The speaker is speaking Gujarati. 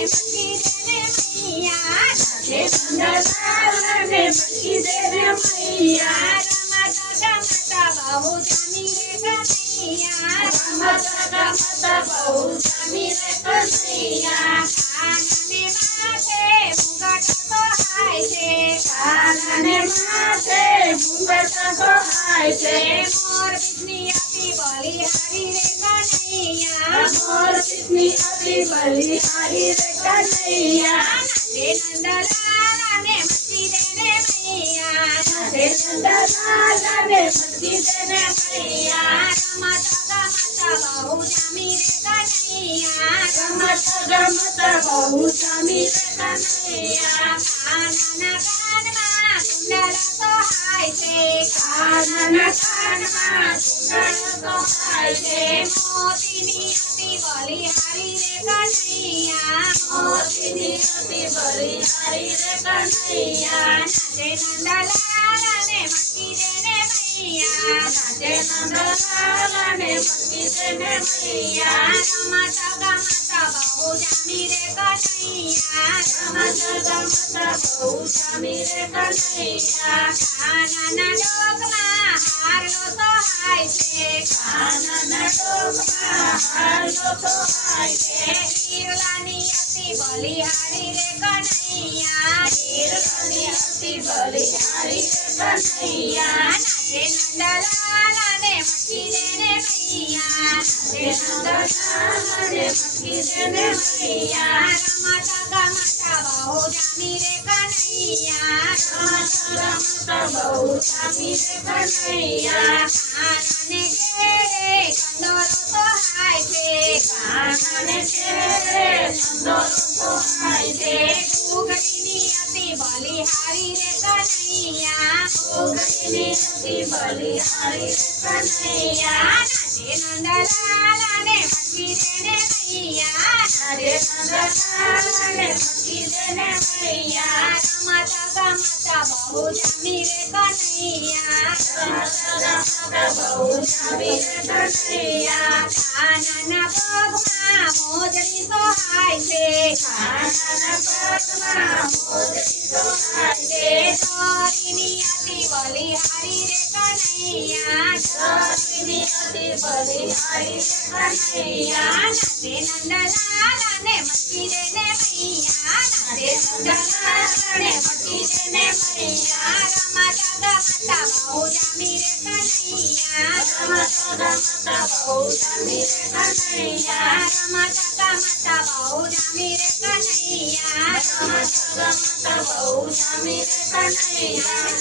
મટકી દેને મૈયા નાચે નંદલાલ ને મટકી દેને મૈયા રમતા બહુ જામી રે કનૈયા રમતા બહુ જામી રે કનૈયા કાનને માથે મુગટ સોહાય છે કાનને માથે મુગટ સોહાય છે મોર પીસની આપી બલિહારી રે કનૈયા મોર પીસની આપી બલિહારી રે કનૈયા નાચે નંદલાલ ને મટકી દેને મૈયા નાચે નંદલાલ ને મટકી દેને મૈયા રમતા બહુ જામી રે કનૈયા રમતા બહુ જામી રે કનૈયા કાનના કાનમાં કુંડળ સોહાય છે કાનના કાનમાં કુંડળ સોહાય છે મોતીની અતિ બલિહારી રે કનૈયા મોતીની અતિ બલિહારી રે કનૈયા નાચે નંદલાલ ને મટકી દેને મૈયા નાચે નંદલાલ ને મટકી દેને મૈયા રમતા બહુ જામી રે કનૈયા રમતા બહુ જામી રે કનૈયા કાનના ડોકમાં હારલો સોહાય છે કાનના ડોકમાં હારલો સોહાય છે હીરલાની અતિ બલિહારી રે કનૈયા હીરલાની અતિ બલિહારી રે કનૈયા નાચે નંદલાલ ને મટકી દેને મૈયા નાચે નંદલાલ ને મટકી દેને મૈયા રમતા બહુ જામી રે કનૈયા રમતા બહુ જામી રે કનૈયા કાનને ઘેરે કંદોરો સોહાય છે કાનને ઘેરે કંદોરો સોહાય છે ઘૂઘરીની અતિ બલિહારી રે કનૈયા ઘૂઘરીની અતિ બલિહારી રે કનૈયા નાચે નંદલાલ ને મટકી દેને મૈયા નાચે નંદલાલ ને મટકી દેને મૈયા રમતા બહુ જામી રે કનૈયા રમતા બહુ જામી રે કનૈયા કાનના પગમાં મોજડી સોહાય છે કાનના પગમાં મોજડી સોહાય છે ચોરીની અતિ બલિહારી રે કનૈયા ચોરીની અતિ બલિહારી રે કનૈયા નાચે નંદલાલ ને મટકી દેને મૈયા નાચે નંદલાલ ને મટકી દેને મૈયા રમતા બહુ જામી રે કનૈયા રમતા બહુ જામી રે કનૈયા રમતા બહુ જામી રે કનૈયા રમતા બહુ જામી રે કનૈયા